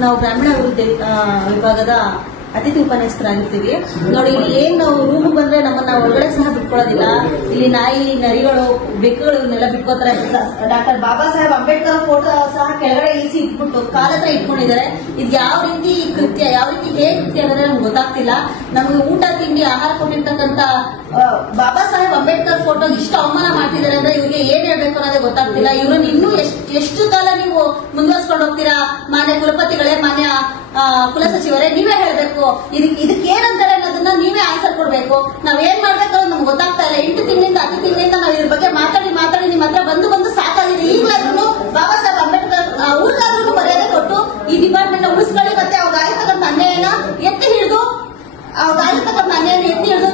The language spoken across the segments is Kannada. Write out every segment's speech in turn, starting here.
ನಾವು ಗ್ರಾಮೀಣ ಅಭಿವೃದ್ಧಿ ವಿಭಾಗದ ಅತಿಥಿ ಉಪನ್ಯಾಸಕರಾಗಿರ್ತೀವಿ. ನೋಡಿ, ಇಲ್ಲಿ ಏನ್ ನಾವು ರೂಮ್ ಬಂದ್ರೆ ನಮ್ಮನ್ನ ಒಳಗಡೆ ಸಹ ಬಿಟ್ಕೊಳ್ಳೋದಿಲ್ಲ. ಇಲ್ಲಿ ನಾಯಿ, ನರಿಗಳು, ಬೆಕ್ಕುಗಳು ಇವನ್ನೆಲ್ಲ ಬಿಟ್ಕೋತಾರೆ ಡಾಕ್ಟರ್ ಬಾಬಾ ಸಾಹೇಬ್ ಅಂಬೇಡ್ಕರ್ ಫೋಟೋ ಸಹ ಕೆಳಗಡೆ ಇಳಿಸಿ ಇಟ್ಬಿಟ್ಟು, ಕಾಲ ಹತ್ರ ಇಟ್ಕೊಂಡಿದ್ದಾರೆ. ಇದು ಯಾವ ರೀತಿ ಕೃತ್ಯ, ಯಾವ ರೀತಿ ಹೇಗೆ ಕೃತ್ಯ ಅನ್ನೋದ್ರೆ ನಮ್ಗೆ ಗೊತ್ತಾಗ್ತಿಲ್ಲ. ನಮಗೆ ಊಟ, ತಿಂಡಿ, ಆಹಾರ ಕೊಟ್ಟಿರ್ತಕ್ಕಂತ ಬಾಬಾ ಸಾಹೇಬ್ ಅಂಬೇಡ್ಕರ್ ಫೋಟೋ ಇಷ್ಟು ಅವಮಾನ ಮಾಡ್ತಿದ್ದಾರೆ ಅಂದ್ರೆ ಇವ್ರಿಗೆ ಏನ್ ಹೇಳ್ಬೇಕು ಅನ್ನೋದೇ ಗೊತ್ತಾಗ್ತಿಲ್ಲ. ಇವ್ರನ್ನ ಇನ್ನೂ ಎಷ್ಟು ಕಾಲ ನೀವು ಮುಂದುವರ್ಸ್ಕೊಂಡು ಹೋಗ್ತೀರಾ? ಮಾನ್ಯ ಕುಲಪತಿಗಳೇ, ಮಾನ್ಯ ಕುಲಸಚಿವರೇ, ನೀವೇ ಹೇಳ್ಬೇಕು. ಇದಕ್ಕೆ ಇದಕ್ಕೆ ಏನಂತಾರೆ ಅನ್ನೋದನ್ನ ನೀವೇ ಆನ್ಸರ್ ಕೊಡ್ಬೇಕು. ನಾವ್ ಏನ್ ಮಾಡ್ಬೇಕು ನಮ್ಗೆ ಗೊತ್ತಾಗ್ತಾ ಇಲ್ಲ. ಎಂಟು ತಿಂಗಳಿಂದ, ಹತ್ತು ತಿಂಗಳಿಂದ ನಾವ್ ಇದ್ರ ಬಗ್ಗೆ ಮಾತಾಡಿ ಮಾತಾಡಿ ನಿಮ್ಮ ಹತ್ರ ಬಂದು ಬಂದು ಸಾಕಾಗಿದೆ. ಈಗಲಾದ್ರೂ ಬಾಬಾ ಸಾಹೇಬ್ ಅಂಬೇಡ್ಕರ್ ಊರ್ಗಾದ್ರೂ ಮರ್ಯಾದೆ ಕೊಟ್ಟು ಈ ಡಿಪಾರ್ಟ್ಮೆಂಟ್ ಉಳಿಸ್ಕೊಳ್ಳಿ ಮತ್ತೆ ಅವ್ರ ಆಗಿರ್ತಕ್ಕಂಥ ಅನ್ಯಾಯನ ಎತ್ತಿ ಹಿಡಿದು ಅವ್ರ ಆಗಿರ್ತಕ್ಕಂಥ ಅನ್ಯಾಯನ ಎತ್ತಿ ಹಿಡಿದು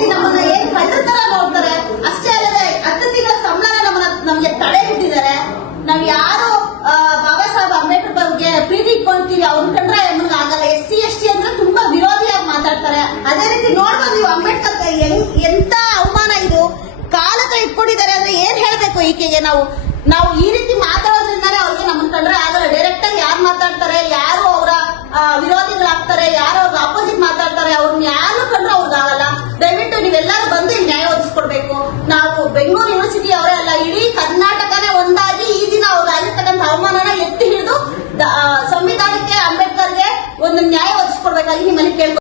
ರೀತಿ ನಮ್ಮನ್ನ ಏನ್ ಕಳ್ಳರ ನೋಡ್ತಾರೆ ಅಷ್ಟೇ ಅಲ್ಲದೆ ಹತ್ತು ತಿಂಗಳ ಸಂಬಳ ನಮ್ಮನ್ನ ನಮ್ಗೆ ತಡೆ ಬಿಟ್ಟಿದ್ದಾರೆ. ನಾವ್ ಯಾರು ಬಾಬಾ ಸಾಹೇಬ್ ಅಂಬೇಡ್ಕರ್ ಬಗ್ಗೆ ಪ್ರೀತಿ ಇಟ್ಕೊಳ್ತೀವಿ ಅವ್ರ ಕಂಡ್ರೆ ನಮ್ಗೆ ಆಗಲ್ಲ. ಎಸ್ ಸಿ, ಎಸ್ ಟಿ ಅಂದ್ರೆ ತುಂಬಾ ವಿರೋಧಿಯಾಗಿ ಮಾತಾಡ್ತಾರೆ. ಅದೇ ರೀತಿ ನೋಡ್ಬೋದು ನೀವು ಅಂಬೇಡ್ಕರ್ ಎಂತ ಅವಮಾನ ಇದು? ಕಾಲಕ ಇಟ್ಕೊಂಡಿದ್ದಾರೆ ಅಂದ್ರೆ ಏನ್ ಹೇಳ್ಬೇಕು ಈಕೆಗೆ? ನಾವು ನಾವು ಈ ರೀತಿ ಮಾತಾಡೋದ್ರಿಂದಾನೇ ಅವ್ರಿಗೆ ನಮ್ಮನ್ನ ಕಂಡ್ರೆ ಆಗಲ್ಲ. ಡೈರೆಕ್ಟ್